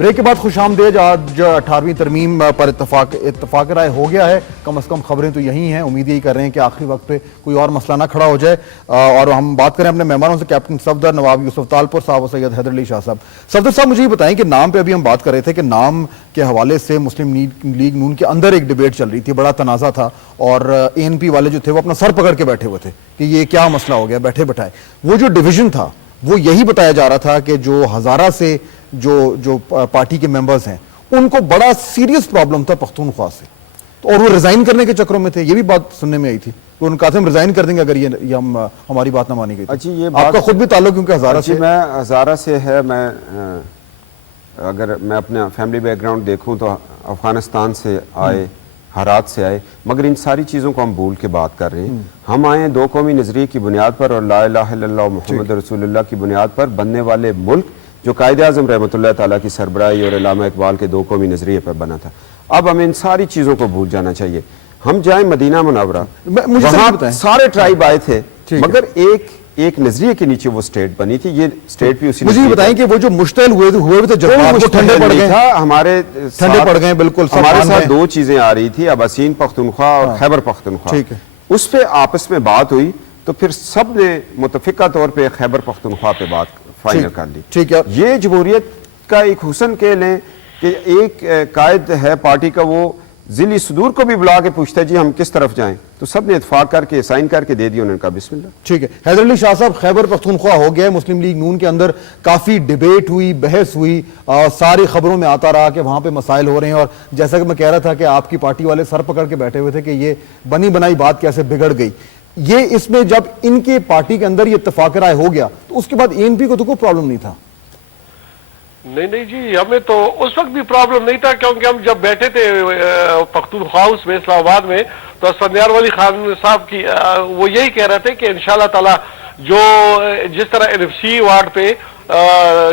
Break کے بعد خوش آمدید. آج 18ویں ترمیم پر اتفاق رائے ہو گیا ہے. کم از کم خبریں تو یہی ہیں. امید یہی کر رہے ہیں کہ آخری وقت پہ کوئی اور مسئلہ نہ کھڑا ہو جائے. اور ہم بات کریں اپنے مہمانوں سے, کیپٹن صفدر, نواب یوسف تالپور صاحب اور سید حیدر علی شاہ صاحب. صفدر صاحب مجھے یہ بتائیں کہ نام پہ ابھی ہم بات کر رہے تھے کہ نام کے حوالے سے مسلم لیگ نون کے اندر ایک ڈیبیٹ چل رہی تھی, بڑا تنازع تھا, اور ANP والے جو تھے وہ اپنا سر پکڑ کے بیٹھے ہوئے تھے کہ یہ کیا مسئلہ ہو گیا, بیٹھے بٹھائے. وہ جو ڈویژن تھا وہ یہی بتایا جا رہا تھا کہ جو ہزارہ سے جو پارٹی کے ممبرز ہیں ان کو بڑا سیریس پرابلم تھا پختونخوا سے, اور وہ ریزائن کرنے کے چکروں میں تھے. یہ بھی بات سننے میں آئی تھی کہ ان کا ہم ریزائن کر دیں گے اگر یہ ہماری بات نہ مانی گئی. اچھی یہ آپ کا خود بھی تعلق کیونکہ ہزارہ سے. میں ہزارہ سے ہے. میں اگر میں اپنا فیملی بیک گراؤنڈ دیکھوں تو افغانستان سے آئے, ہرات سے آئے, مگر ان ساری چیزوں کو ہم بھول کے بات کر رہے ہیں. ہم آئے دو قومی نظریے کی بنیاد پر اور لا الہ الا اللہ محمد رسول اللہ کی بنیاد پر بننے والے ملک جو قائد اعظم رحمۃ اللہ تعالیٰ کی سربراہی اور علامہ اقبال کے دو قومی نظریے پر بنا تھا. اب ہمیں ان ساری چیزوں کو بھول جانا چاہیے. ہم جائیں مدینہ منورہ, وہاں سارے ٹرائب آئے تھے مگر ایک نظریے کے نیچے وہ سٹیٹ بنی تھی. یہ سٹیٹ بھی اسی مجھے بتائیں کہ وہ جو مشتعل ہوئے تھے جذبات وہ ٹھنڈے پڑ گئے تھا. ہمارے ٹھنڈے پڑ گئے بالکل. ہمارے ساتھ دو چیزیں آ رہی تھی, اباسین پختونخوا اور خیبر پختونخوا. اس پہ آپس میں بات ہوئی تو پھر سب نے متفقہ طور پہ خیبر پختونخوا پہ بات فائنل کر لی. یہ جمہوریت کا ایک حسن کہہ لیں کہ ایک قائد ہے پارٹی کا, وہ ذیلی صدور کو بھی بلا کے پوچھتا ہے جی ہم کس طرف جائیں, تو سب نے اتفاق کر کے سائن کر کے دے دیا. انہوں نے کہا بسم اللہ. ٹھیک ہے. حیدر علی شاہ صاحب, خیبر پختونخوا ہو گیا, مسلم لیگ نون کے اندر کافی ڈیبیٹ ہوئی, بحث ہوئی, ساری خبروں میں آتا رہا کہ وہاں پہ مسائل ہو رہے ہیں, اور جیسا کہ میں کہہ رہا تھا کہ آپ کی پارٹی والے سر پکڑ کے بیٹھے ہوئے تھے کہ یہ بنی بنائی بات کیسے بگڑ گئی. یہ اس میں جب ان کے پارٹی کے اندر یہ اتفاق رائے ہو گیا تو اس کے بعد ANP کو تو کوئی پرابلم نہیں تھا. نہیں جی, ہمیں تو اس وقت بھی پرابلم نہیں تھا, کیونکہ ہم جب بیٹھے تھے پختونخوا ہاؤس میں اسلام آباد میں تو اسفندیار ولی خان صاحب کی وہ یہی کہہ رہے تھے کہ انشاءاللہ تعالی جو جس طرح NFC وارڈ پہ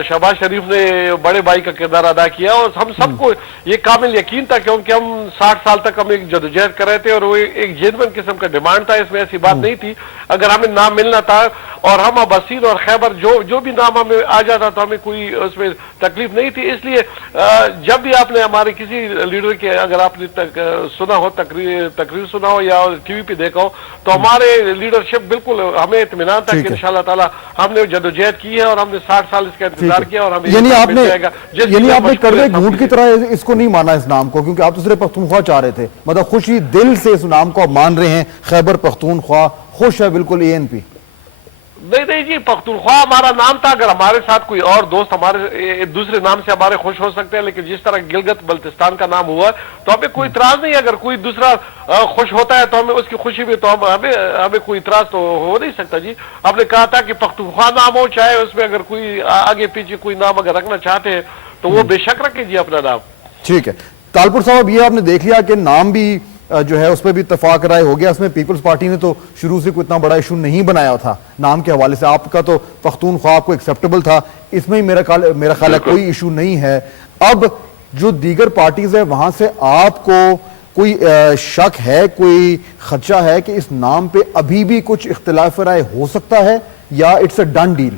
شہباز شریف نے بڑے بھائی کا کردار ادا کیا, اور ہم سب کو یہ کامل یقین تھا کیونکہ ہم 60 سال تک ہم ایک جدوجہد کر رہے تھے, اور وہ ایک جینوئن قسم کا ڈیمانڈ تھا. اس میں ایسی بات نہیں تھی. اگر ہمیں نام ملنا تھا اور ہم اباسین اور خیبر جو بھی نام ہمیں آ جاتا تو ہمیں کوئی اس میں تکلیف نہیں تھی. اس لیے جب بھی آپ نے ہمارے کسی لیڈر کے اگر آپ نے سنا ہو تقریر سنا ہو یا TV پہ دیکھا ہو تو ہمارے لیڈرشپ بالکل ہمیں اطمینان تھا کہ انشاءاللہ تعالی ہم نے جدوجہد کی ہے اور ہم نے 60 سال اس کا انتظار کیا, اور ہمیں یعنی آپ نے کڑوے گھونٹ کی طرح اس کو نہیں مانا اس نام کو, کیونکہ آپ تو صرف پختونخوا چاہ رہے تھے, مطلب خوشی دل سے اس نام کو آپ مان رہے ہیں. خیبر پختونخوا خوش ہے بالکل ANP. نہیں جی, پختونخوا ہمارا نام تھا. اگر ہمارے ساتھ کوئی اور دوست ہمارے دوسرے نام سے ہمارے خوش ہو سکتے ہیں, لیکن جس طرح گلگت بلتستان کا نام ہوا تو ہمیں کوئی اعتراض نہیں. اگر کوئی دوسرا خوش ہوتا ہے تو ہمیں اس کی خوشی میں تو ہمیں کوئی اعتراض تو ہو نہیں سکتا جی. ہم نے کہا تھا کہ پختونخوا نام ہو, چاہے اس میں اگر کوئی آگے پیچھے کوئی نام اگر رکھنا چاہتے ہیں تو وہ بے شک رکھیں جی اپنا نام. ٹھیک ہے. تالپور صاحب, یہ آپ نے دیکھ لیا کہ نام بھی جو ہے اس پہ بھی اتفاق رائے ہو گیا. اس میں پیپلز پارٹی نے تو شروع سے کوئی اتنا بڑا ایشو نہیں بنایا تھا نام کے حوالے سے. آپ کا تو پختونخوا آپ کو ایکسیپٹیبل تھا, اس میں میرا خیال ہے کوئی ایشو نہیں ہے. اب جو دیگر پارٹیز ہے وہاں سے آپ کو کوئی شک ہے, کوئی خدشہ ہے کہ اس نام پہ ابھی بھی کچھ اختلاف رائے ہو سکتا ہے یا اٹس اے ڈن ڈیل؟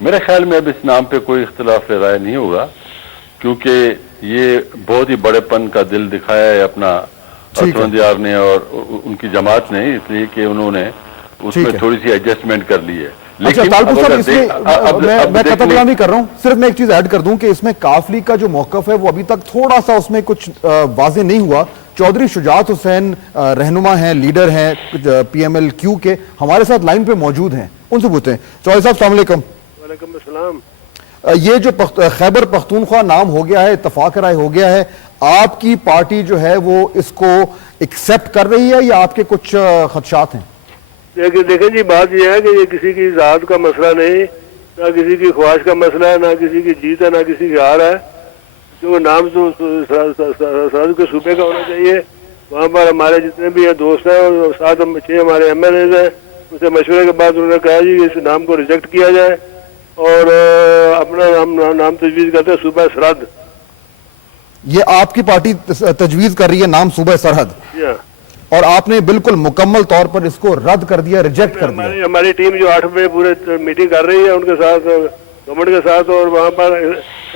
میرے خیال میں اب اس نام پہ کوئی اختلاف رائے نہیں ہوگا, کیونکہ یہ بہت ہی بڑے پن کا دل دکھایا ہے اپنا اسفندیار نے اور ان کی جماعت نے, اس لیے کہ انہوں نے اس میں تھوڑی سی ایڈجسٹمنٹ کر لی ہے. لیکن میں قطع کلامی کر رہا ہوں, صرف میں ایک چیز ایڈ کر دوں کہ اس میں کاف لیگ کا جو موقف ہے وہ ابھی تک تھوڑا سا اس میں کچھ واضح نہیں ہوا. چودھری شجاعت حسین رہنما ہیں, لیڈر ہیں PMLQ کے, ہمارے ساتھ لائن پہ موجود ہیں, ان سے پوچھتے ہیں. چودھری صاحب السلام علیکم. وعلیکم السلام. یہ جو خیبر پختونخوا نام ہو گیا ہے, اتفاق رائے ہو گیا ہے, آپ کی پارٹی جو ہے وہ اس کو ایکسپٹ کر رہی ہے یا آپ کے کچھ خدشات ہیں؟ دیکھیں جی, بات یہ ہے کہ یہ کسی کی ذات کا مسئلہ نہیں, نہ کسی کی خواہش کا مسئلہ ہے, نہ کسی کی جیت ہے, نہ کسی کی ہار ہے. جو نام تو سرحد کے صوبے کا ہونا چاہیے. وہاں پر ہمارے جتنے بھی ہیں دوست ہیں اور ساتھ 6 ہمارے MLAs ہیں, ان سے مشورے کے بعد انہوں نے کہا جی اس نام کو ریجیکٹ کیا جائے اور اپنا نام تجویز کرتے ہیں صوبہ سرحد. یہ آپ کی پارٹی تجویز کر رہی ہے نام صوبہ سرحد, اور آپ نے بالکل مکمل طور پر اس کو رد کر دیا, ریجیکٹ کر دیا. ہماری ٹیم جو 8 بجے پورے میٹنگ کر رہی ہے ان کے ساتھ, گورنمنٹ کے ساتھ, اور وہاں پر